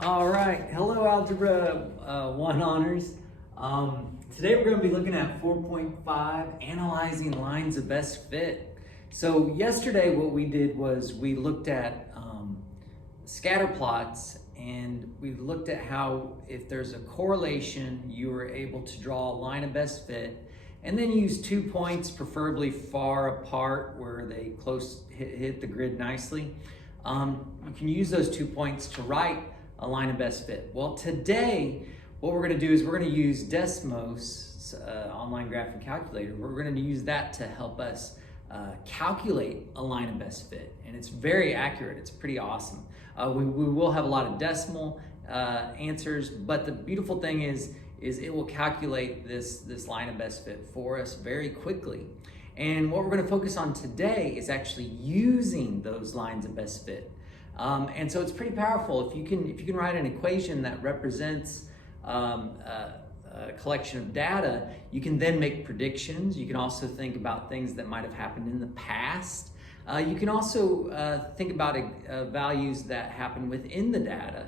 All right, hello Algebra 1 honors. Today we're going to be looking at 4.5, analyzing lines of best fit. So yesterday what we did was we looked at scatter plots, and we looked at how if there's a correlation, you were able to draw a line of best fit and then use 2 points, preferably far apart where they hit the grid nicely. You can use those 2 points to write a line of best fit. Well, today, what we're going to do is we're going to use Desmos online graphing calculator. We're going to use that to help us calculate a line of best fit, and it's very accurate. It's pretty awesome. We will have a lot of decimal answers, but the beautiful thing is it will calculate this line of best fit for us very quickly. And what we're going to focus on today is actually using those lines of best fit. And so it's pretty powerful. If you can write an equation that represents a collection of data, you can then make predictions. You can also think about things that might have happened in the past. You can also think about values that happen within the data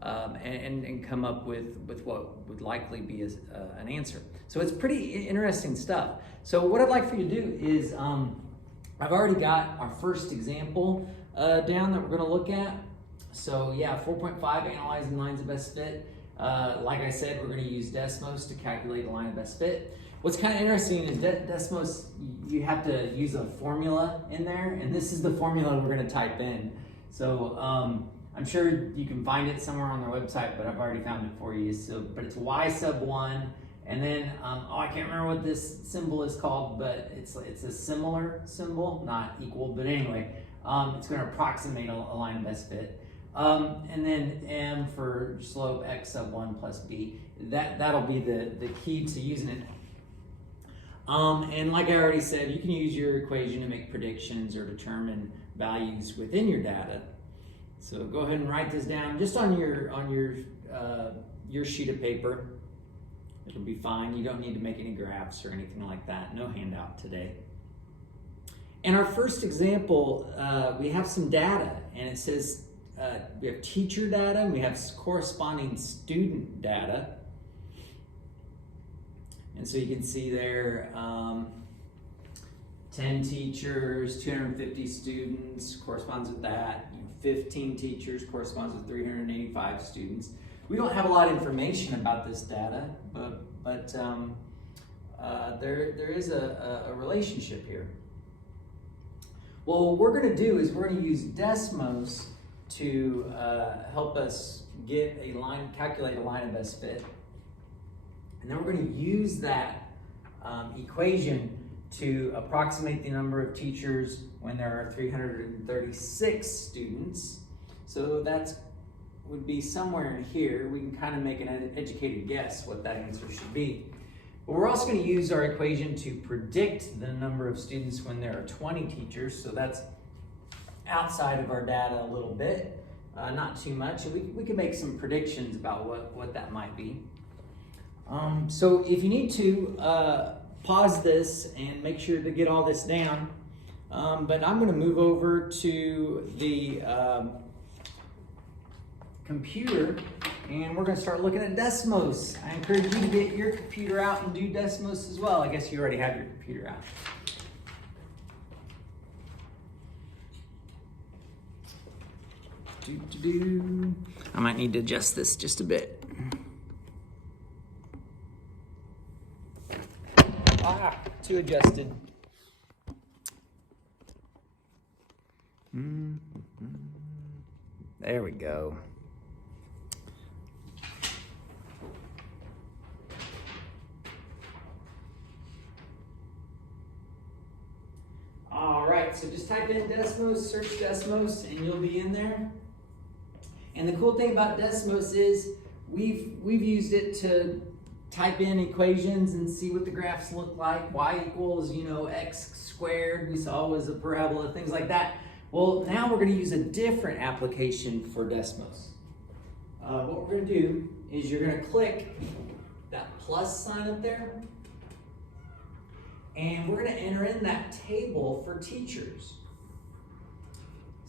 and come up with what would likely be an answer. So it's pretty interesting stuff. So what I'd like for you to do is, I've already got our first example down that we're going to look at. So yeah, 4.5, analyzing lines of best fit. Like I said, we're going to use Desmos to calculate a line of best fit. What's kind of interesting is Desmos, you have to use a formula in there, and this is the formula we're going to type in. So I'm sure you can find it somewhere on their website, but I've already found it for you. So, but it's y sub 1, and then I can't remember what this symbol is called, but it's a similar symbol, not equal, but anyway. It's going to approximate a line of best fit. And then m for slope x sub 1 plus b. That'll be the key to using it. And like I already said, you can use your equation to make predictions or determine values within your data. So go ahead and write this down just on your sheet of paper. It'll be fine. You don't need to make any graphs or anything like that. No handout today. In our first example, we have some data, and it says we have teacher data and we have corresponding student data. And so you can see there 10 teachers, 250 students corresponds with that. 15 teachers corresponds with 385 students. We don't have a lot of information about this data, but there is a relationship here. Well, what we're going to do is we're going to use Desmos to help us calculate a line of best fit. And then we're going to use that equation to approximate the number of teachers when there are 336 students. So that would be somewhere in here. We can kind of make an educated guess what that answer should be. But we're also going to use our equation to predict the number of students when there are 20 teachers. So that's outside of our data a little bit, not too much. We can make some predictions about what that might be. So if you need to, pause this and make sure to get all this down. But I'm going to move over to the computer, and we're going to start looking at Desmos. I encourage you to get your computer out and do Desmos as well. I guess you already have your computer out. I might need to adjust this just a bit. Too adjusted. There we go. All right, so just type in Desmos, search Desmos, and you'll be in there. And the cool thing about Desmos is we've used it to type in equations and see what the graphs look like. Y equals, x squared, we saw was a parabola, things like that. Well, now we're going to use a different application for Desmos. What we're going to do is you're going to click that plus sign up there, and we're going to enter in that table for teachers.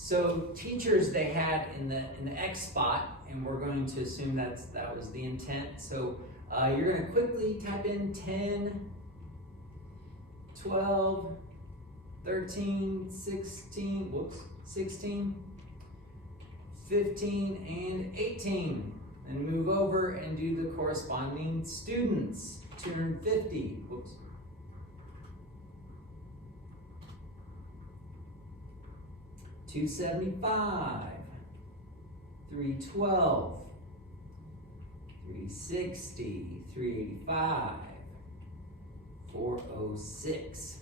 So teachers, they had in the X spot, and we're going to assume that was the intent. So you're going to quickly type in 10, 12, 13, 16, 16, 15, and 18. And move over and do the corresponding students. 250, 275, 312, 360, 385, 406.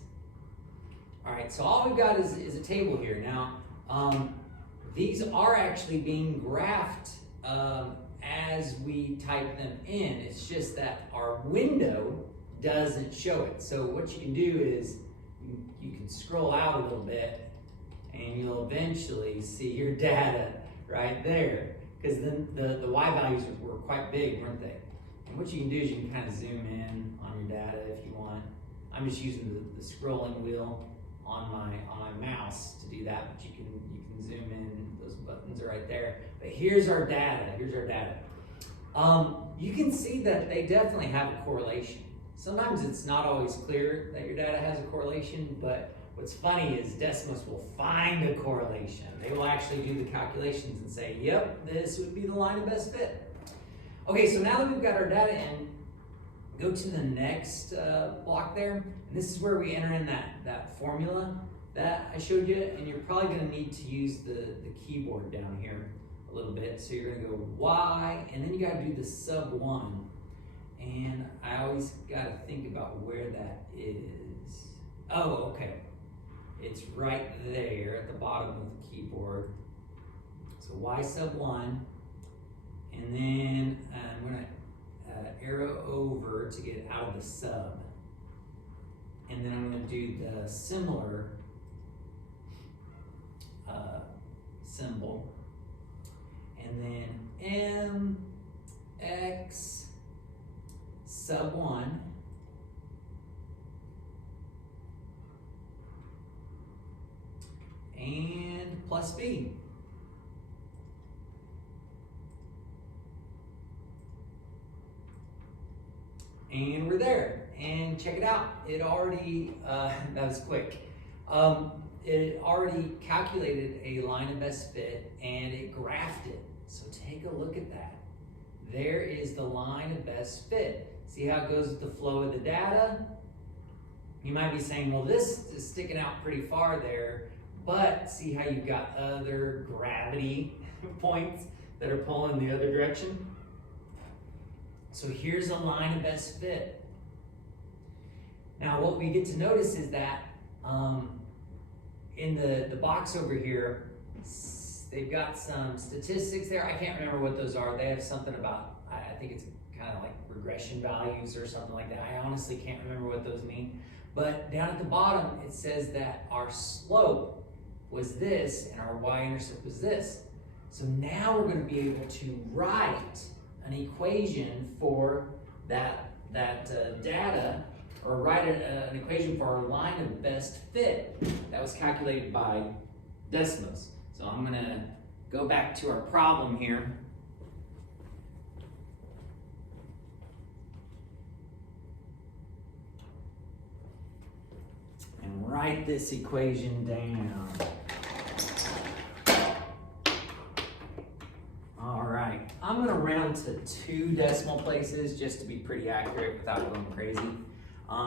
All right, so all we've got is a table here. Now, these are actually being graphed as we type them in. It's just that our window doesn't show it. So what you can do is you can scroll out a little bit and you'll eventually see your data right there, because then the Y values were quite big, weren't they? And what you can do is you can kind of zoom in on your data if you want. I'm just using the scrolling wheel on my mouse to do that, but you can zoom in. Those buttons are right there. But here's our data. You can see that they definitely have a correlation. Sometimes it's not always clear that your data has a correlation, but what's funny is Desmos will find a correlation. They will actually do the calculations and say, yep, this would be the line of best fit. Okay, so now that we've got our data in, go to the next block there. And this is where we enter in that formula that I showed you, and you're probably gonna need to use the keyboard down here a little bit. So you're gonna go Y, and then you gotta do the sub 1. And I always gotta think about where that is. Oh, okay. It's right there at the bottom of the keyboard. So Y sub 1, and then I'm gonna arrow over to get out of the sub. And then I'm gonna do the similar symbol. And then M, X, sub 1. And plus B. And we're there. And check it out. It already, that was quick. It already calculated a line of best fit and it graphed it. So take a look at that. There is the line of best fit. See how it goes with the flow of the data? You might be saying, well, this is sticking out pretty far there, but see how you've got other gravity points that are pulling the other direction? So here's a line of best fit. Now what we get to notice is that in the box over here, they've got some statistics there. I can't remember what those are. They have something about, I think it's kind of like regression values or something like that. I honestly can't remember what those mean. But down at the bottom, it says that our slope was this and our y-intercept was this. So now we're going to be able to write an equation for that data, or write an equation for our line of best fit that was calculated by Desmos. So I'm going to go back to our problem here. And write this equation down. All right, I'm going to round to 2 decimal places just to be pretty accurate without going crazy.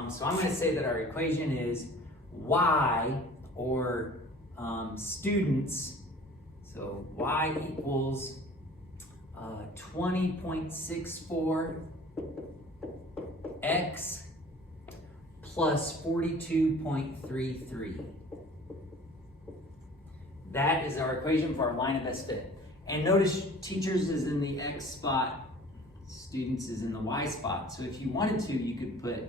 So I'm going to say that our equation is y, or students, so y equals 20.64 x plus 42.33. That is our equation for our line of best fit. And notice teachers is in the X spot, students is in the Y spot. So if you wanted to, you could put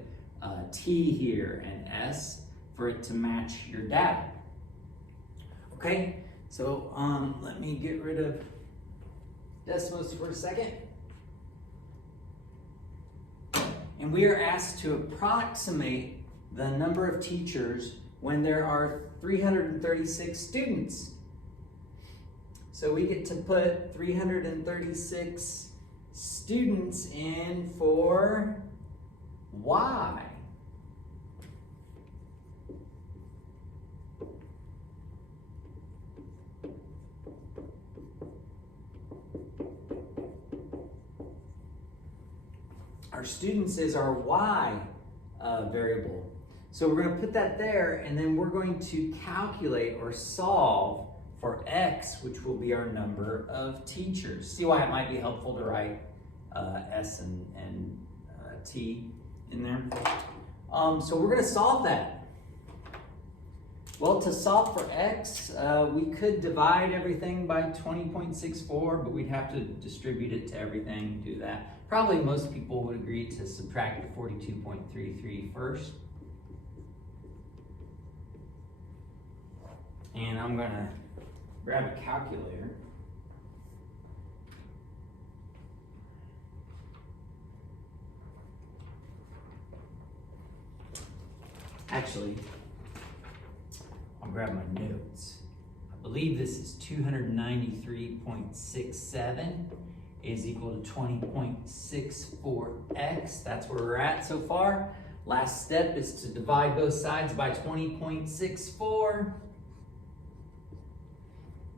T here and S for it to match your data. Okay, so let me get rid of Desmos for a second. And we are asked to approximate the number of teachers when there are 336 students. So we get to put 336 students in for Y. Our students is our Y variable. So we're going to put that there, and then we're going to calculate or solve for X, which will be our number of teachers. See why it might be helpful to write S and T in there? So we're going to solve that. Well, to solve for X, we could divide everything by 20.64, but we'd have to distribute it to everything, do that. Probably most people would agree to subtract the 42.33 first. And I'm gonna grab a calculator. Actually, I'll grab my notes. I believe this is 293.67 is equal to 20.64x. That's where we're at so far. Last step is to divide both sides by 20.64.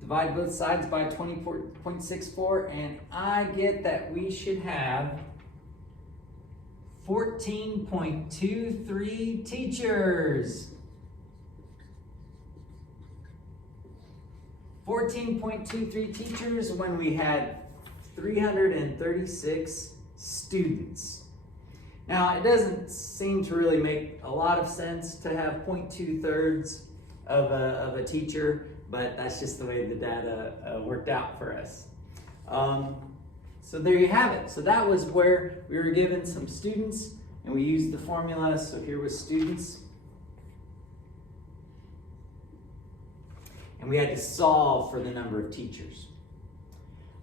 Divide both sides by 20.64, and I get that we should have 14.23 teachers. 14.23 teachers when we had 336 students. Now, it doesn't seem to really make a lot of sense to have 0.2 of a teacher, but that's just the way the data worked out for us. So there you have it. So that was where we were given some students, and we used the formula. So here was students. And we had to solve for the number of teachers.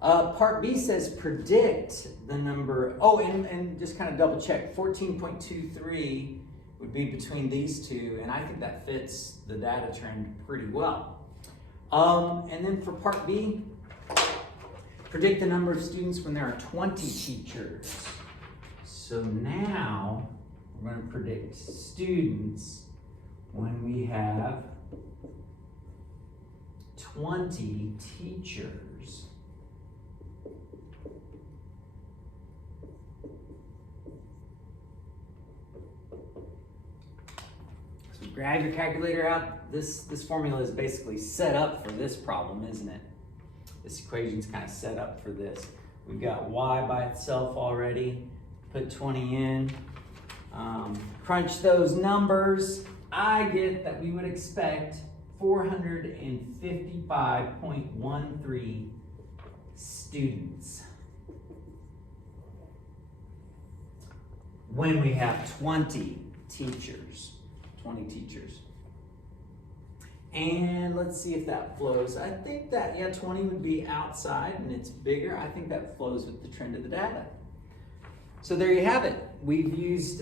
Part B says predict the number. Oh, and just kind of double check. 14.23 would be between these two, and I think that fits the data trend pretty well. And then for part B, predict the number of students when there are 20 teachers. So now we're going to predict students when we have 20 teachers. So grab your calculator out. This formula is basically set up for this problem, isn't it? This equation's kind of set up for this. We've got y by itself already. Put 20 in. Crunch those numbers. I get that we would expect 455.13 students when we have 20 teachers. 20 teachers. And let's see if that flows. I think that, 20 would be outside and it's bigger. I think that flows with the trend of the data. So there you have it. We've used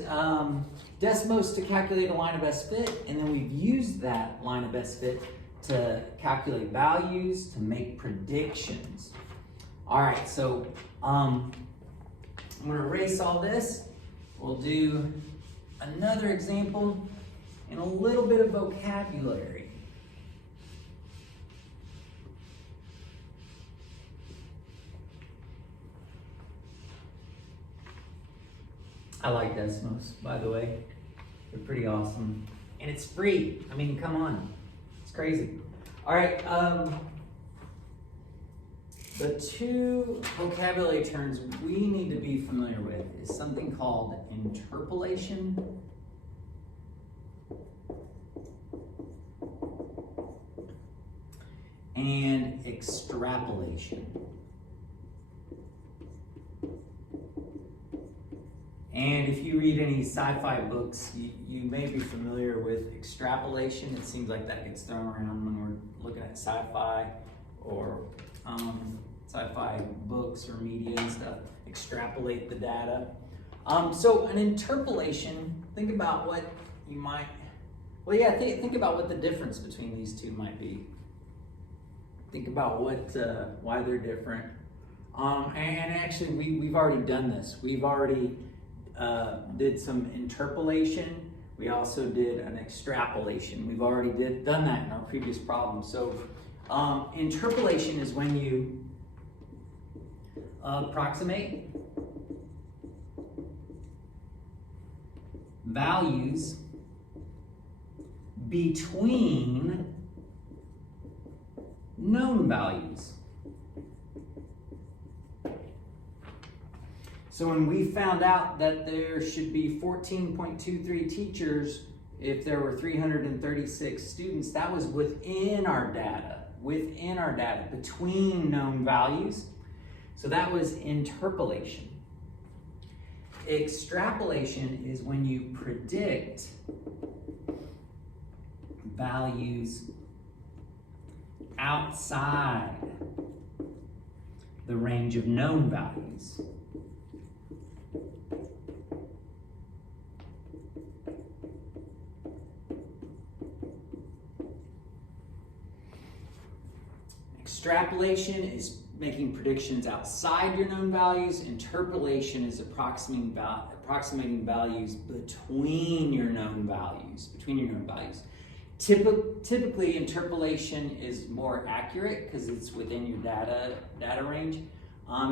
Desmos to calculate a line of best fit, and then we've used that line of best fit to calculate values, to make predictions. All right, so I'm gonna erase all this. We'll do another example and a little bit of vocabulary. I like Desmos, by the way. They're pretty awesome. And it's free. I mean, come on. It's crazy. All right. The two vocabulary terms we need to be familiar with is something called interpolation and extrapolation. And if you read any sci-fi books, you may be familiar with extrapolation. It seems like that gets thrown around when we're looking at sci-fi or sci-fi books or media and stuff. Extrapolate the data. So an interpolation, think about what you might, think about what the difference between these two might be. Think about why they're different. And actually, we've already done this. We've already did some interpolation. We also did an extrapolation. We've already done that in our previous problem. So interpolation is when you approximate values between known values. So when we found out that there should be 14.23 teachers if there were 336 students, that was within our data, between known values. So that was interpolation. Extrapolation is when you predict values outside the range of known values. Extrapolation is making predictions outside your known values. Interpolation is approximating values between your known values. Typically, interpolation is more accurate because it's within your data range.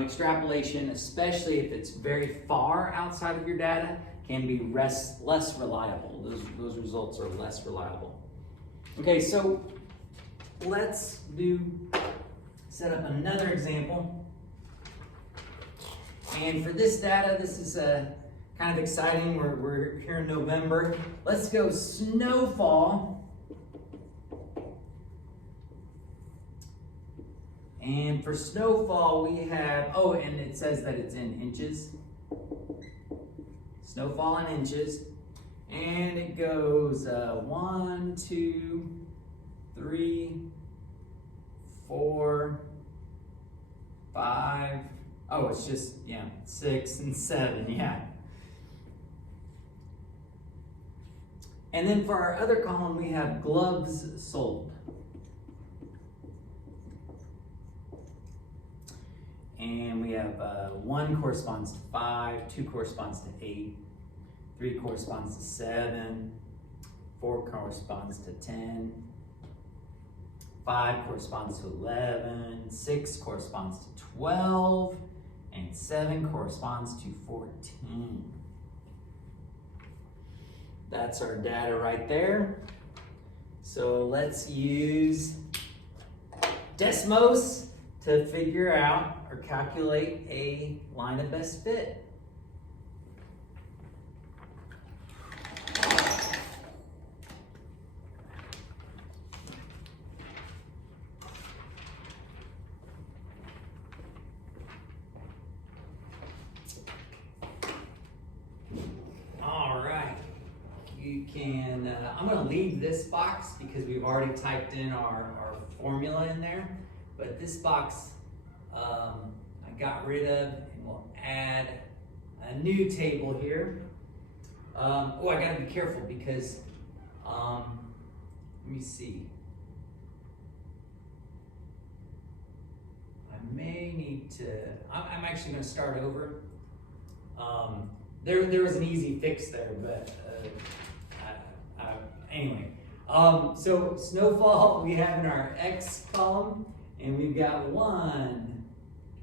Extrapolation, especially if it's very far outside of your data, can be less reliable. Those results are less reliable. Okay, so let's set up another example. And for this data, this is kind of exciting. We're here in November. Let's go snowfall. And for snowfall, we have, and it says that it's in inches. Snowfall in inches. And it goes 1, 2, 3, 4, 5. Oh, it's just, 6 and 7, yeah. And then for our other column, we have gloves sold. And we have 1 corresponds to 5, 2 corresponds to 8, 3 corresponds to 7, 4 corresponds to 10, 5 corresponds to 11, 6 corresponds to 12, and 7 corresponds to 14. That's our data right there. So let's use Desmos to figure out or calculate a line of best fit. All right, you can, I'm gonna leave this box because we've already typed in our formula in there, but this box I got rid of, and we'll add a new table here. I gotta be careful because, let me see. I may need to, I'm actually gonna start over. There was an easy fix there, but anyway. So snowfall we have in our X column, and we've got 1,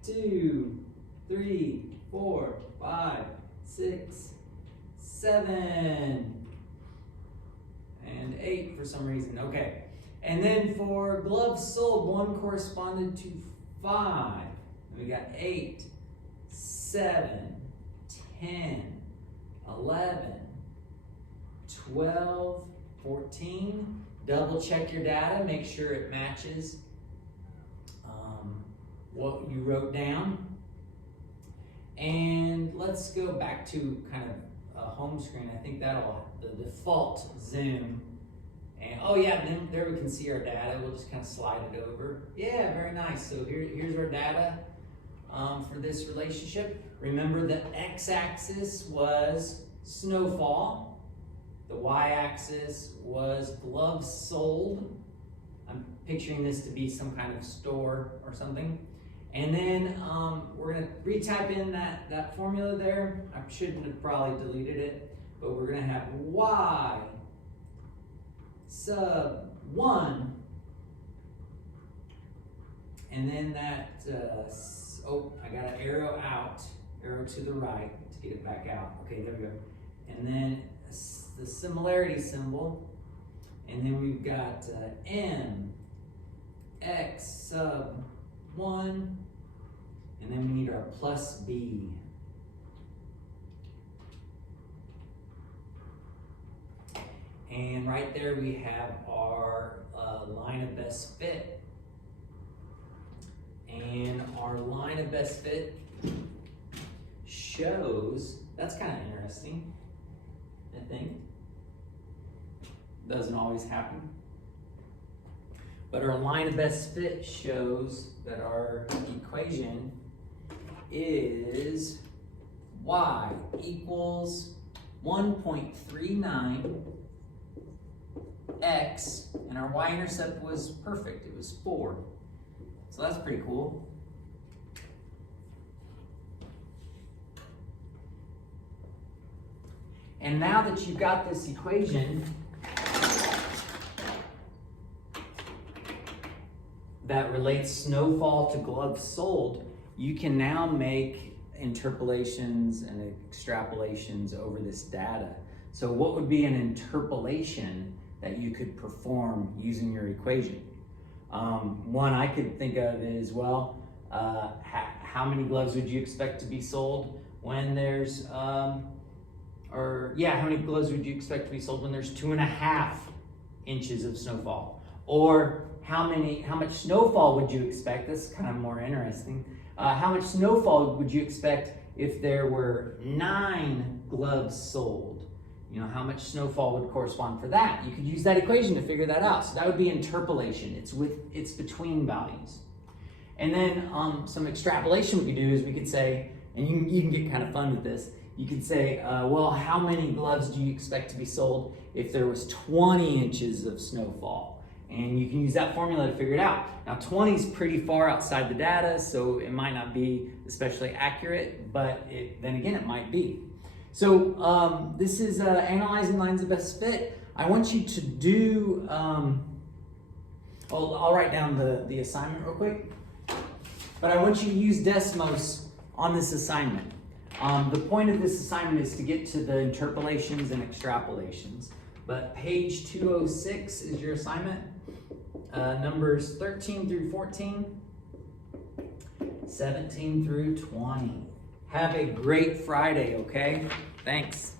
2, 3, 4, 5, 6, 7, and 8 for some reason. Okay. And then for gloves sold, 1 corresponded to 5. And we got 8, 7, 10, 11, 12, 14. Double check your data, make sure it matches what you wrote down. And let's go back to kind of a home screen. I think that'll, the default zoom. And then there we can see our data. We'll just kind of slide it over. Yeah, very nice. So here's our data for this relationship. Remember the x-axis was snowfall. The y-axis was gloves sold. I'm picturing this to be some kind of store or something. And then we're gonna retype in that formula there. I shouldn't have probably deleted it, but we're gonna have y sub 1, and then that, I got an arrow out, arrow to the right to get it back out. Okay, there we go. And then the similarity symbol, and then we've got m x sub 1, and then we need our plus b. And right there we have our line of best fit. And our line of best fit shows, that's kind of interesting, I think. Doesn't always happen. But our line of best fit shows that our equation is y equals 1.39 x, and our y-intercept was perfect, it was 4. So that's pretty cool. And now that you've got this equation that relates snowfall to gloves sold, you can now make interpolations and extrapolations over this data. So what would be an interpolation that you could perform using your equation? One I could think of is, well, how many gloves would you expect to be sold when there's, how many gloves would you expect to be sold when there's 2.5 inches of snowfall? Or how much snowfall would you expect? This is kind of more interesting. How much snowfall would you expect if there were 9 gloves sold? You know, how much snowfall would correspond for that? You could use that equation to figure that out. So that would be interpolation. It's between values. And then some extrapolation we could do is we could say, and you can get kind of fun with this, you could say, well, how many gloves do you expect to be sold if there was 20 inches of snowfall? And you can use that formula to figure it out. Now 20 is pretty far outside the data, so it might not be especially accurate, but then again, it might be. So this is analyzing lines of best fit. I want you to do, I'll write down the assignment real quick, but I want you to use Desmos on this assignment. The point of this assignment is to get to the interpolations and extrapolations, but page 206 is your assignment. Numbers 13 through 14, 17 through 20. Have a great Friday, okay? Thanks.